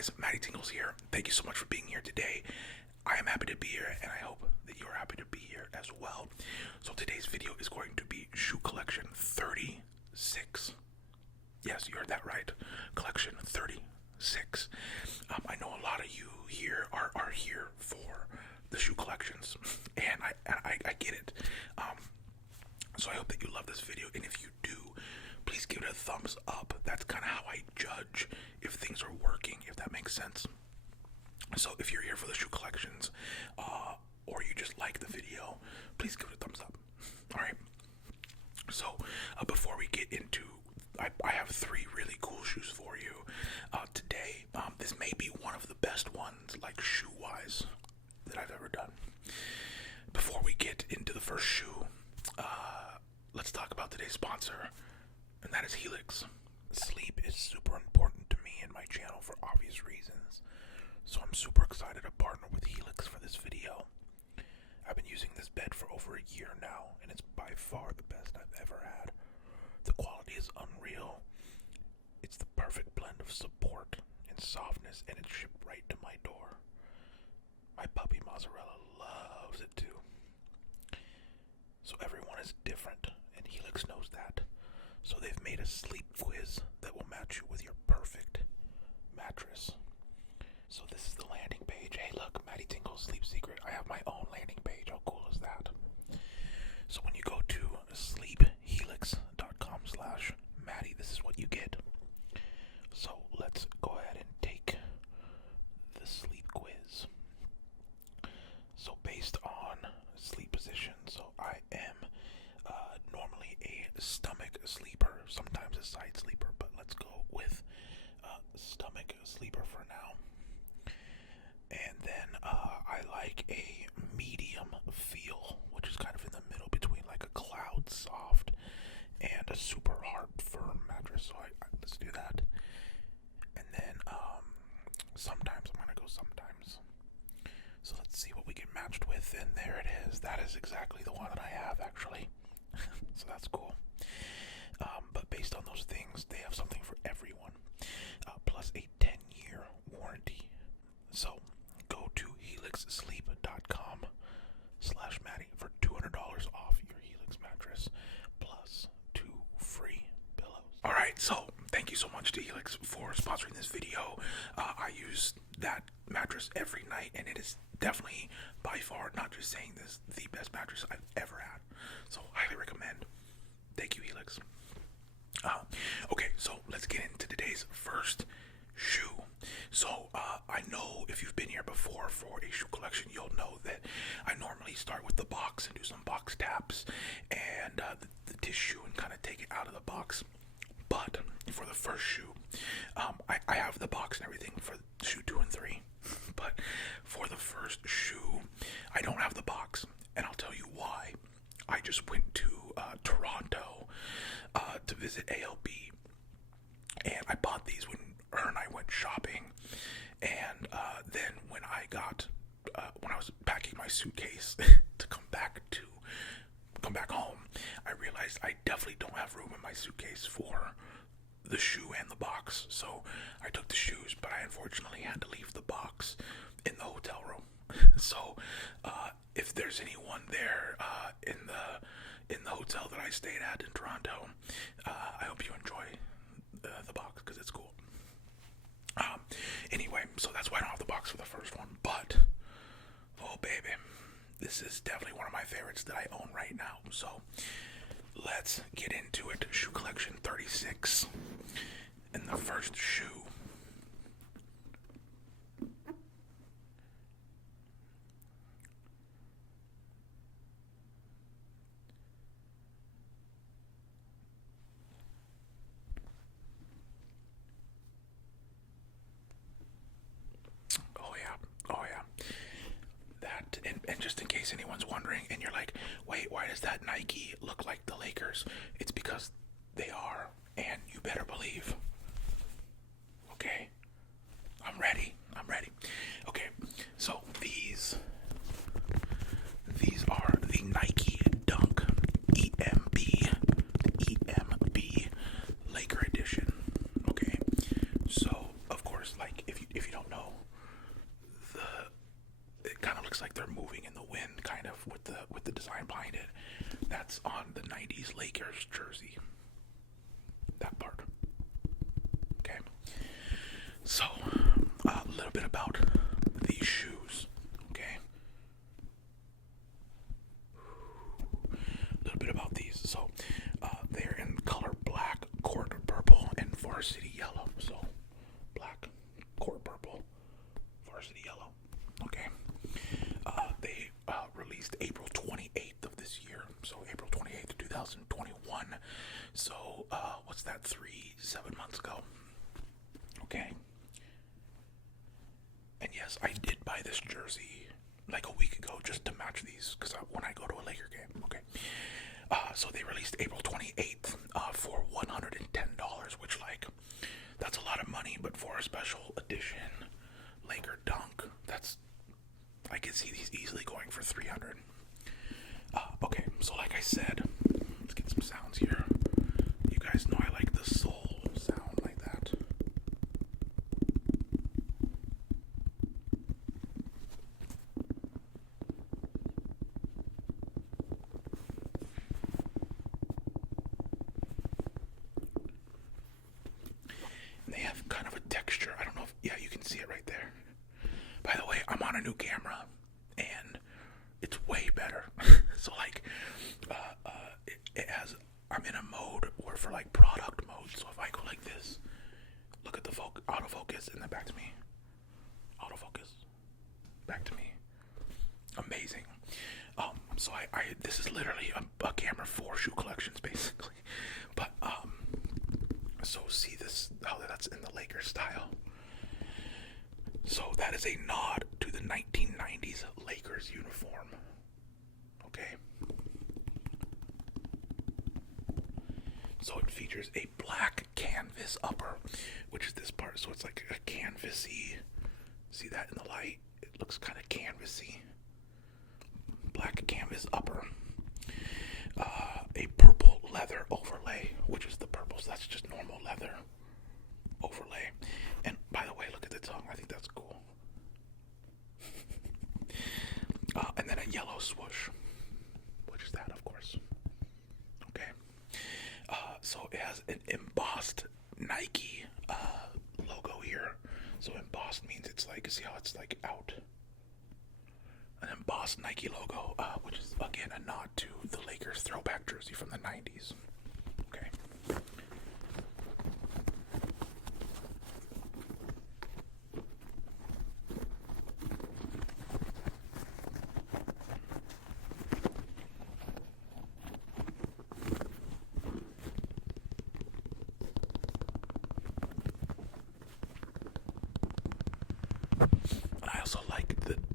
guys, MattyTingles here. Thank you so much for being here today. I am happy to be here, and I hope that you're happy to be here as well. So today's video is going to be shoe collection 36. Yes, you heard that right. Collection 36. I know a lot of you here are here for the shoe collections, and I get it. So I hope that you love this video, and if you do, please give it a thumbs up. That's kind of how I judge if things are working, if that makes sense. So if you're here for the shoe collections, or you just like the video, please give it a thumbs up. All right. So before we get into, I have 3 really cool shoes for you today. This may be one of the best ones, like shoe-wise, that I've ever done. Before we get into the first shoe, let's talk about today's sponsor, and that is Helix. Sleep is super important to me and my channel for obvious reasons, so I'm super excited to partner with Helix for this video. I've been using this bed for over a year now, and it's by far the best I've ever had. The quality is unreal. It's the perfect blend of support and softness, and it's shipped right to my door. My puppy Mozzarella loves it too. So everyone is different, and Helix knows that. So they've made a sleep quiz that will match you with your perfect mattress. So this is the landing page. Hey look, MattyTingles Sleep Secret. I have my own landing page. How cool is that? So when you go to sleephelix.com/Matty, this is what you get. So let's go ahead and take the sleep quiz. So based on sleep position, so I am normally a stomach sleeper, sometimes a side sleeper, but let's go with stomach sleeper for now. And then I like a medium feel, which is kind of in the middle between like a cloud soft and a super hard firm mattress. So let's do that. And then sometimes I'm gonna go sometimes. So let's see what we get matched with, and there it is. That is exactly the one that I have, actually. So that's cool. But based on those things, they have something for everyone, plus a 10-year warranty. So go to helixsleep.com/Matty for $200 off your Helix mattress, plus 2 free pillows. All right, so thank you so much to Helix for sponsoring this video. I use that mattress every night, and it is definitely, by far, not just saying this, the best mattress I've ever had. So highly recommend. Thank you, Helix. Okay, so let's get into today's first shoe. So I know if you've been here before for a shoe collection, you'll know that I normally start with the box and do some box taps and the tissue and kind of take it out of the box. But for the first shoe, I have the box and everything for shoe 2 and 3. But for the first shoe, I don't have the box, and I'll tell you why. I just went to Toronto to visit ALB, and I bought these when her and I went shopping. And then when I was packing my suitcase to come back home, I realized I definitely don't have room in my suitcase for the shoe and the box. So I took the shoes, but I unfortunately had to leave the box in the hotel room. So if there's anyone there in the hotel that I stayed at in Toronto, I hope you enjoy the box, because it's cool. Anyway, so that's why I don't have the box for the first one. But oh baby, this is definitely one of my favorites that I own right now. So let's get into it. Shoe collection 36. And the first shoe. Oh yeah. That, and just in case anyone's wondering, and you're like, wait, why does that Nike look like the Lakers? It's because they are, and you better believe. Okay, I'm ready. Okay, so these are the Nike Dunk EMB Laker Edition. Okay, so of course, like if you don't looks like they're moving in the wind, kind of, with the design behind it. That's on the 90s Lakers jersey. That part. Okay. So, a little bit about these shoes. Okay. A little bit about these. So, they're in color black, court purple, and varsity yellow. So, black, court purple, varsity yellow. Okay. They released April 28th of this year. So, April 28th, 2021. So, what's that? 7 months ago. Okay. And yes, I did buy this jersey like a week ago just to match these, because when I go to a Laker game. Okay. So they released April 28th for $110, which, like, that's a lot of money, but for a special edition Laker dunk, I could see these easily going for $300. Okay, so like I said, let's get some sounds here. You guys know I like the sole sound like that. And they have kind of a texture. I don't know if, yeah, you can see it right there. By the way, I'm on a new camera, and it's way better. So, like, it has, I'm in a mode where for, like, product mode. So if I go like this, look at the autofocus, and then back to me. Autofocus, back to me. Amazing. So this is literally a camera for shoe collections, basically. But, so see this, how that's in the Lakers style. So that is a nod to the 1990s Lakers uniform. Okay. So it features a black canvas upper, which is this part. So it's like a canvasy. See that in the light? It looks kind of canvasy. Black canvas upper. A purple leather overlay, which is the purple. So that's just normal leather overlay. And by the way, look at the tongue. I think that's cool. And then a yellow swoosh, which is that, of course. Okay. So it has an embossed Nike logo here. So embossed means it's like, see how it's like out? An embossed Nike logo, which is again a nod to the Lakers throwback jersey from the 90s. Okay.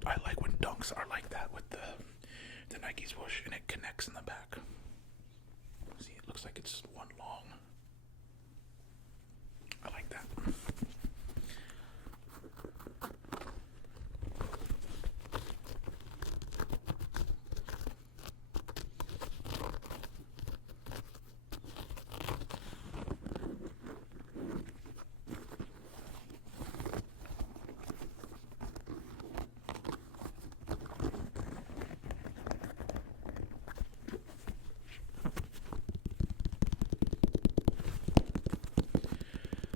I like when dunks are like that with the Nike swoosh and it connects in the back. See, it looks like it's just one long. I like that.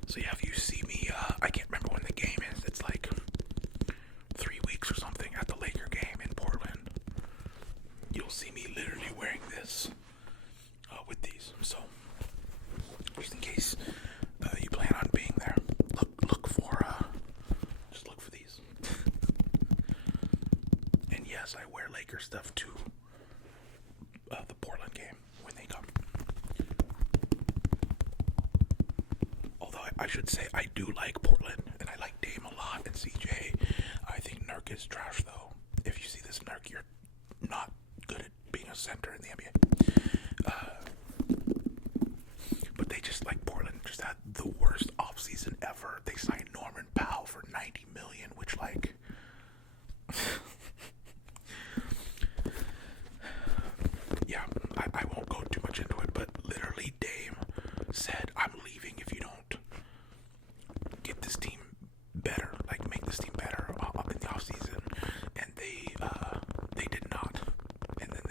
So yeah, if you see me, I can't remember when the game is. It's like 3 weeks or something at the Laker game in Portland. You'll see me literally wearing this with these. So just in case you plan on being there, look for these. And yes, I wear Laker stuff to the Portland game when they come. Although I should say I do like Portland, and I like Dame a lot, and CJ. I think Nurk is trash, though. If you see this Nurk, you're not good at being a center in the NBA. But they just, like, Portland just had the worst offseason ever. They signed Norman Powell for $90 million, which, like... yeah, I won't go too much into it, but literally Dame said, I'm leaving if you don't get this team better, like make this team better in the offseason. And they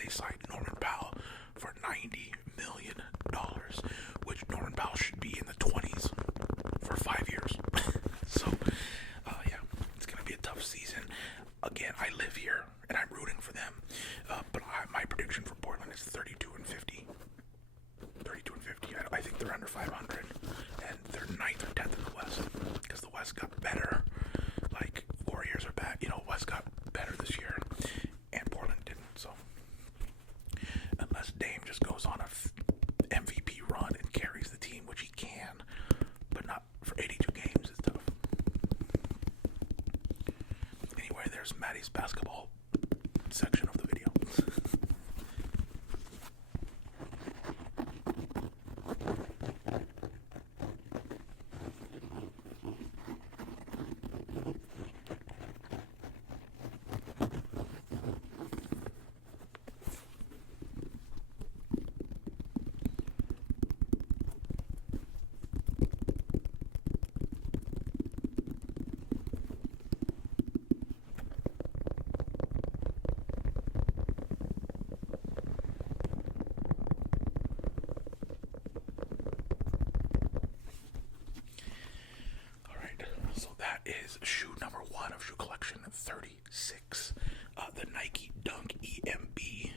they signed Norman Powell for $90 million, which Norman Powell should be in the 20s for 5 years. So, yeah, it's going to be a tough season. Again, I live here, and I'm rooting for them. But my prediction for Portland is 32-50. 32-50. I think they're under 500, and they're 9th or 10th in the West, because the West got better. Like, Warriors are bad. West got better this year, and Portland didn't. So, unless Dame just goes on a MVP run and carries the team, which he can, but not for 82 games, it's tough. Anyway, there's Matty's basketball section of the video. Is shoe number 1 of shoe collection 36, the Nike Dunk EMB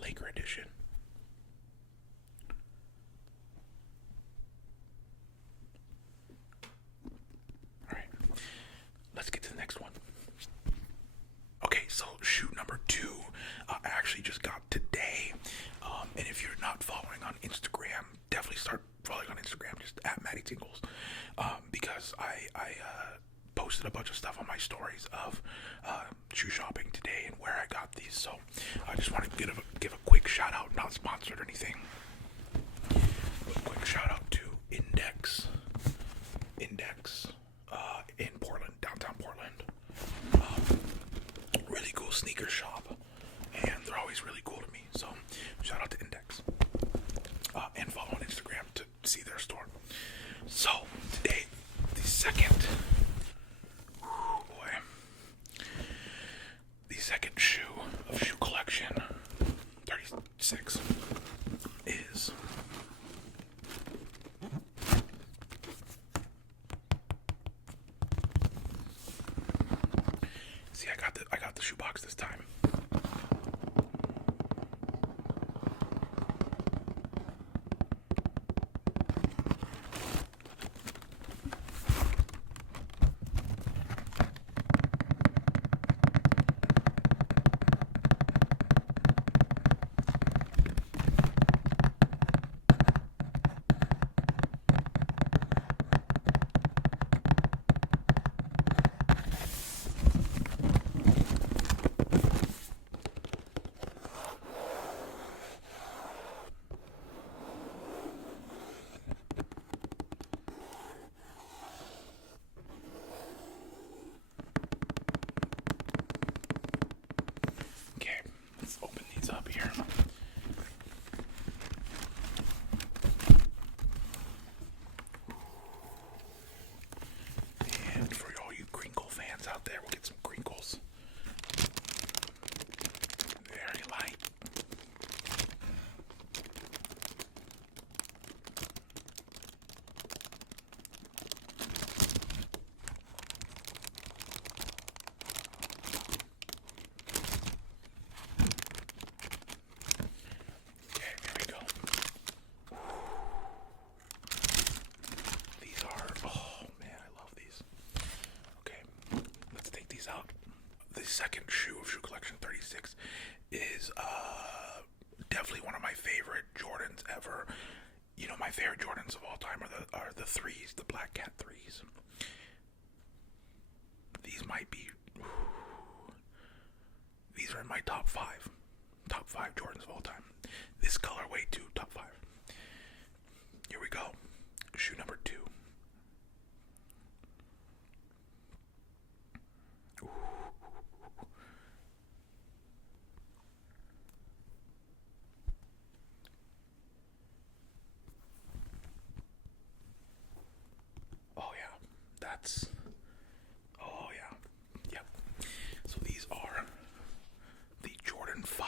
Laker edition. Alright, let's get to the next one. Okay, so shoe number 2, I actually just got today, and if you're not following on Instagram, definitely start following on Instagram, just at MattyTingles, because I posted a bunch of stuff on my stories of shoe shopping today and where I got these. So I just want to give a quick shout out, not sponsored or anything. A quick shout out to Index in Portland, downtown Portland. Really cool sneaker shop, and they're always really cool to me. So shout out to Index, and follow on Instagram to see their store. So today, the second shoe of shoe collection 36 is see, I got the shoe box this time. Up here. And for all you crinkle fans out there, we'll get some crinkles. Very light. Second shoe of shoe collection 36 is definitely one of my favorite Jordans ever. My favorite Jordans of all time are the threes, the Black Cat threes. These are in my top five Jordans of all time. This colorway too, top 5. Here we go. Shoe number 2. Oh yeah, yep. So these are the Jordan 5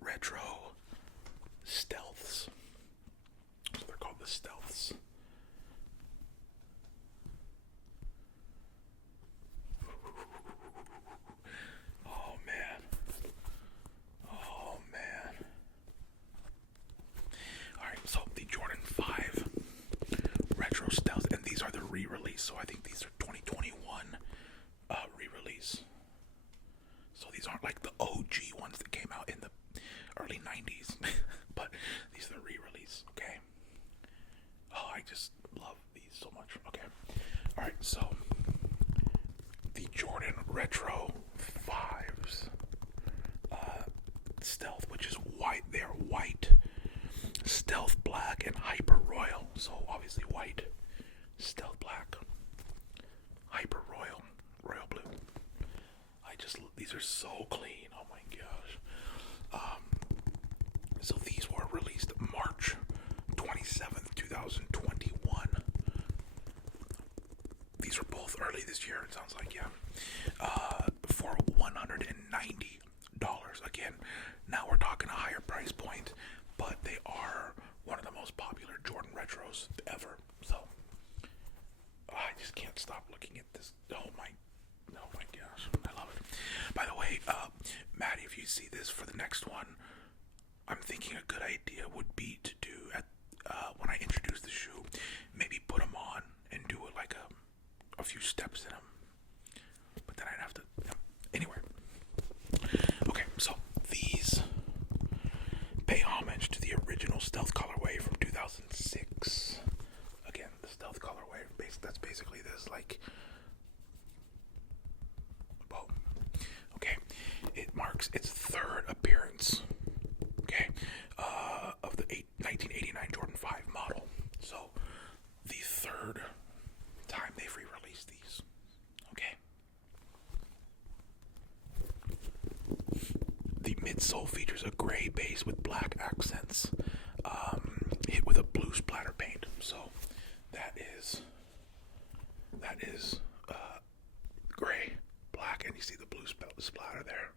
Retro early 90s, but these are the re-release, okay? Oh, I just love these so much. Okay. Alright, so the Jordan Retro 5s Stealth, which is white. They are white, Stealth Black, and Hyper Royal. So obviously white, Stealth Black, Hyper Royal, Royal Blue. These are so clean. Oh my gosh. So these were released March 27th, 2021. These are both early this year, it sounds like, yeah. For $190. Again, now we're talking a higher price point, but they are one of the most popular Jordan Retros ever. So, I just can't stop looking at this. Oh my gosh, I love it. By the way, Maddie, if you see this for the next one, I'm thinking a good idea would be to do when I introduce the shoe, maybe put them on and do it like a few steps in them. But then I'd have to, anyway. Okay, so these pay homage to the original Stealth colorway from 2006. Again, the Stealth colorway, that's basically this, like, bow. Okay, it marks its third appearance, okay, of the 1989 Jordan 5 model. So, the third time they've re-released these, okay? The midsole features a gray base with black accents, hit with a blue splatter paint. So, that is gray, black, and you see the blue splatter there.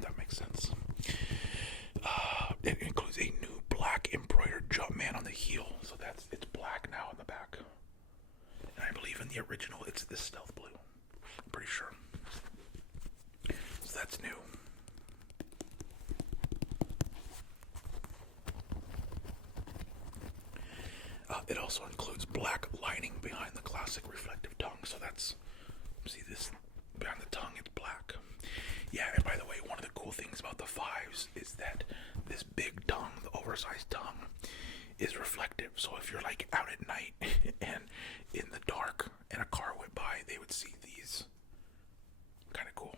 That makes sense. It includes a new black embroidered Jumpman on the heel, so it's black now on the back. And I believe in the original it's this Stealth blue. I'm pretty sure. So that's new. It also includes black lining behind the classic reflective tongue. So see this behind the tongue, it's black. Yeah, and by the way, one of the cool things about the 5s is that this big tongue, the oversized tongue, is reflective. So if you're like out at night and in the dark and a car went by, they would see these. Kind of cool.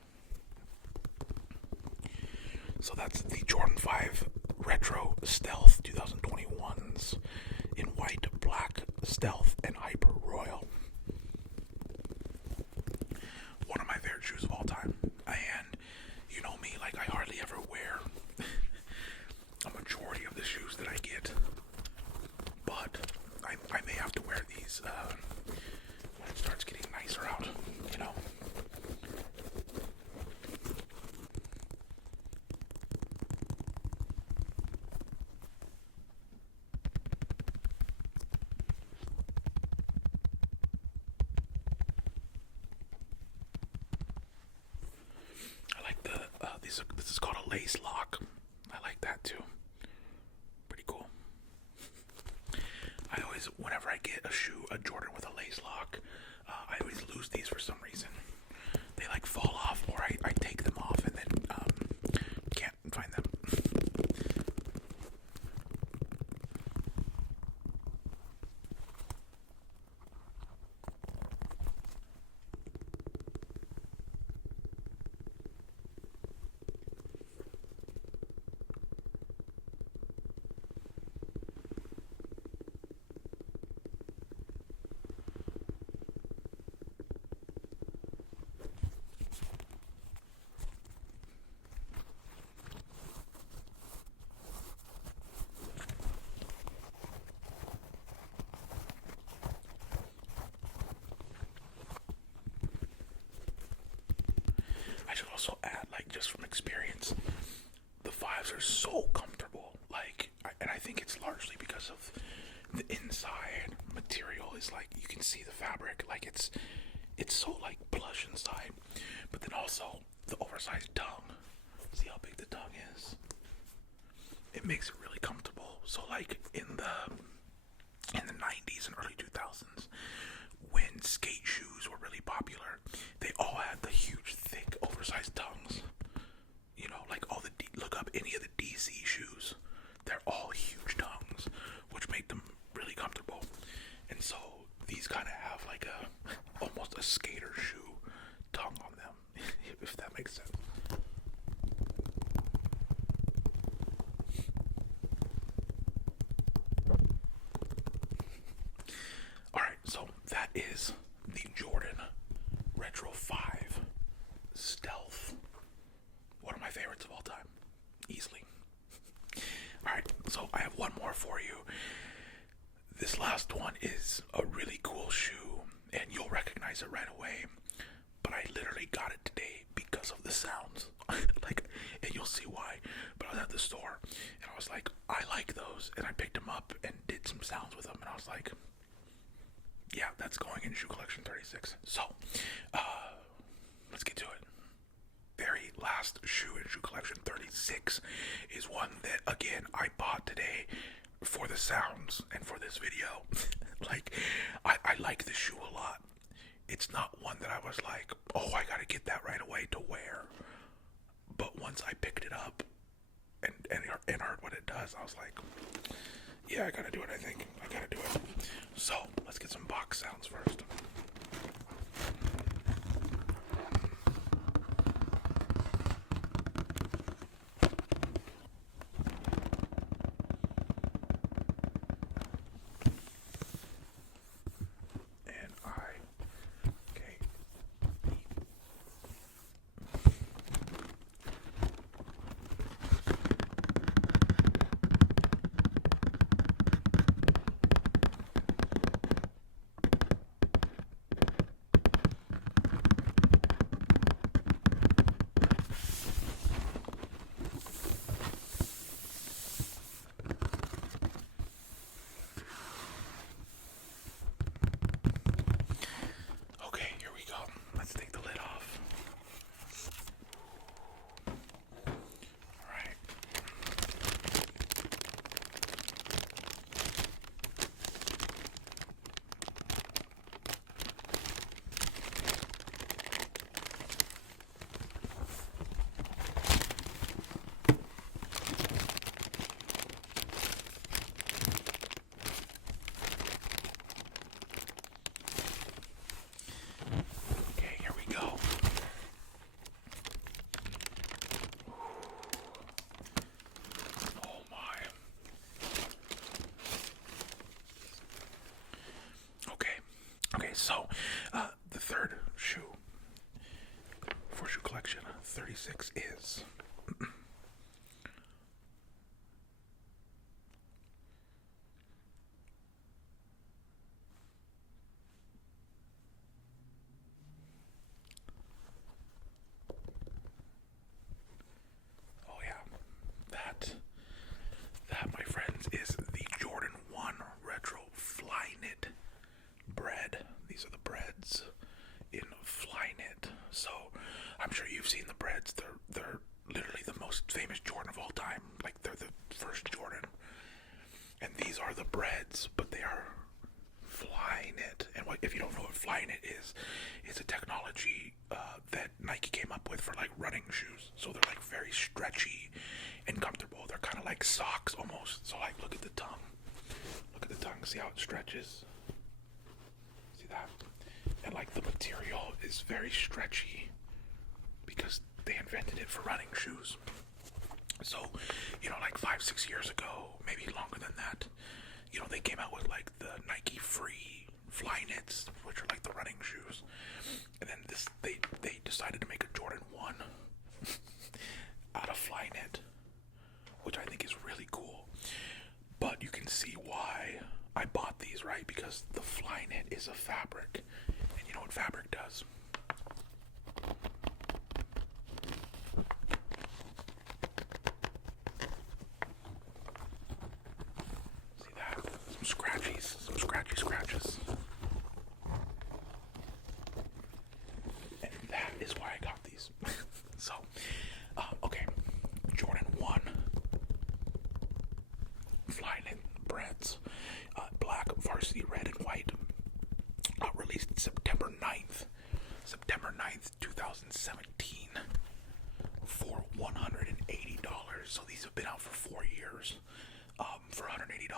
So that's the Jordan 5 Retro Stealth 2021s in white, black, Stealth, and Hyper Royal. One of my favorite shoes of all time. And you know me, like I hardly ever wear a majority of the shoes that I get. But I may have to wear these when it starts getting nicer out, you know. I like this is called a lace lock. I like that too. Pretty cool. Whenever I get a Jordan with a lace lock, I always lose these for some reason. They like fall off, or I take them off and then can't find them. I should also add, like, just from experience, the 5s are so comfortable. Like, and I think it's largely because of the inside material is like, you can see the fabric, like it's so like plush inside. But then also the oversized tongue. See how big the tongue is? It makes it really comfortable. So like in the 90s and early 2000s, when skate shoes were really popular, they all had the huge, thick, oversized tongues. You know, like all the look up any of the DC shoes. They're all huge tongues, which make them really comfortable. And so these kind of have like almost a skater shoe tongue on them, if that makes sense. Alright, so that is the Jordan Retro 5 Stealth. One of my favorites of all time. Easily. Alright, so I have one more for you. This last one is a really cool shoe, and you'll recognize it right away. But I literally got it today because of the sounds. And you'll see why. But I was at the store, and I was like, I like those. And I picked them up and did some sounds with them, and I was like, yeah, that's going in shoe collection 36. So, let's get to it. Very last shoe in shoe collection 36 is one that, again, I bought today for the sounds and for this video. I like this shoe a lot. It's not one that I was like, oh, I gotta get that right away to wear. But once I picked it up and heard what it does, I was like, yeah, I gotta do it, I think. I gotta do it. So, let's get some box sounds first. So, the third shoe for shoe collection 36 is oh yeah, that my friends is the Jordan 1 Retro Flyknit Bred. These are the Breds in flyknit. So I'm sure you've seen the Breds. They're literally the most famous Jordan of all time. Like, they're the first Jordan. And these are the Breds, but they are flyknit. And if you don't know what flyknit is, it's a technology that Nike came up with for like running shoes. So they're like very stretchy and comfortable. They're kind of like socks almost. So like, look at the tongue. Look at the tongue. See how it stretches? That. And like, the material is very stretchy because they invented it for running shoes. So, like 5-6 years ago, maybe longer than that, they came out with like the Nike Free Flyknits, which are like the running shoes. And then they decided to make a Jordan 1 out of flyknit, which I think is really cool. But you can see why I bought these, right? Because the flyknit is a fabric, and you know what fabric does? See that? Some scratchy scratches. And that is why I got these. So, okay, Jordan 1 flyknit Breds. Black, varsity, red, and white. Released September 9th, 2017 for $180. So these have been out for 4 years, for $180.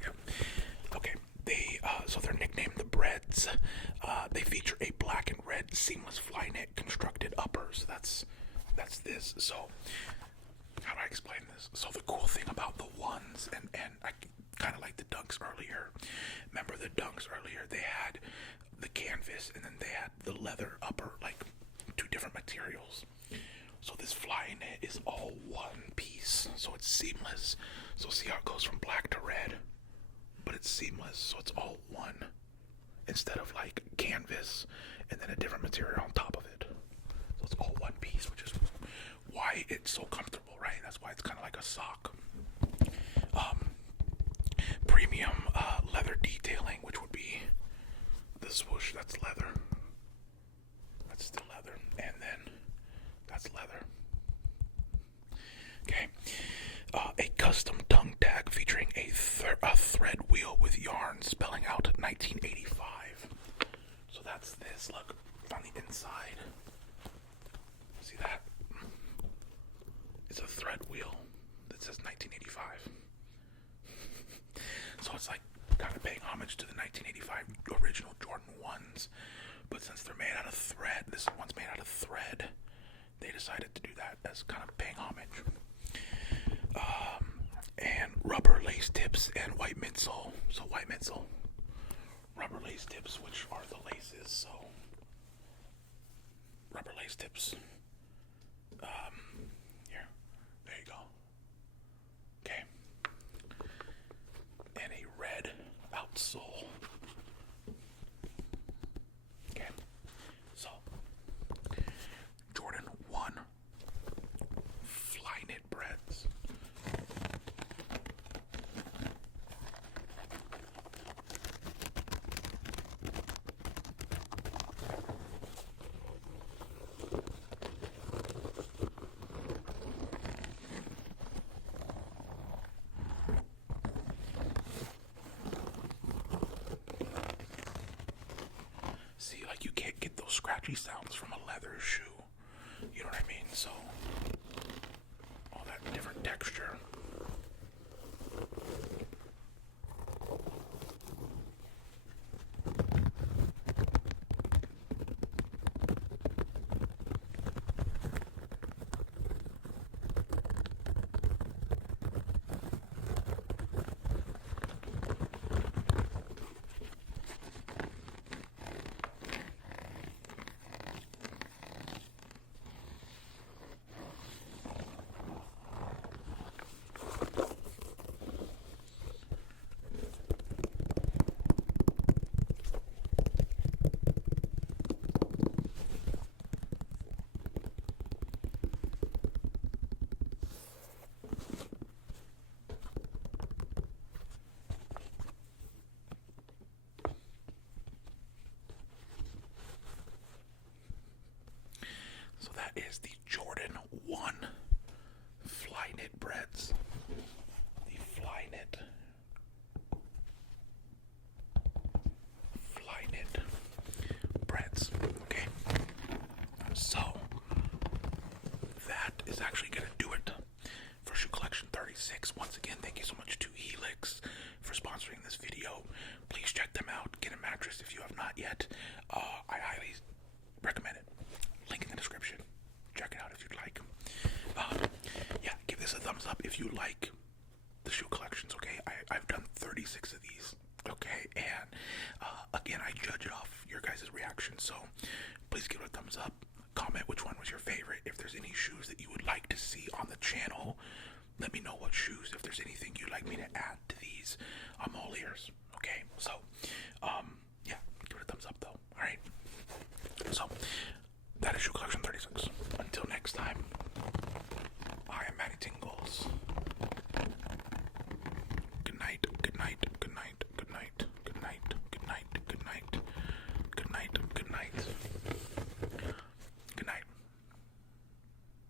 Yeah. Okay. So they're nicknamed the Breds. They feature a black and red seamless flyknit constructed uppers. That's this. So how do I explain this? So the cool thing about the ones, and I kind of like the Dunks earlier. Remember the Dunks earlier? They had the canvas and then they had the leather upper, like 2 different materials. So this flyknit is all one piece, so it's seamless. So see how it goes from black to red, but it's seamless, so it's all one, instead of like canvas and then a different material on top of it. So it's all one piece, which is why it's so comfortable, right? That's why it's kind of like a sock. Premium leather detailing, which would be the swoosh, that's leather. That's still leather, and then that's leather. Okay. A custom tongue tag featuring a thread wheel with yarn spelling out 1985. So that's this. Look on the inside. See that? It's a thread wheel that says 1985. So it's like kind of paying homage to the 1985 original Jordan 1s. But since they're made out of thread, this one's made out of thread, they decided to do that as kind of paying homage. And rubber lace tips and white midsole. So white midsole, rubber lace tips, which are the laces. So rubber lace tips. Here, there you go. Okay. And a red outsole. Okay. So Jordan 1 flyknit Breds. See, like you can't get those scratchy sounds from a leather shoe. You know what I mean? So all that different texture. So that is the Jordan 1 flyknit Breds. The flyknit Breds. Okay. So that is actually going to do it for Shoe Collection 36. Once again, thank you so much to Helix for sponsoring this video. Please check them out. Get a mattress if you have not yet. I highly recommend it. Link in the description. Check it out if you'd like. Yeah, give this a thumbs up if you like the shoe collections, okay? I've done 36 of these, okay? And again, I judge it off your guys' reaction, so please give it a thumbs up. Comment which one was your favorite. If there's any shoes that you would like to see on the channel, let me know what shoes. If there's anything you'd like me to add to these, I'm all ears, okay? So,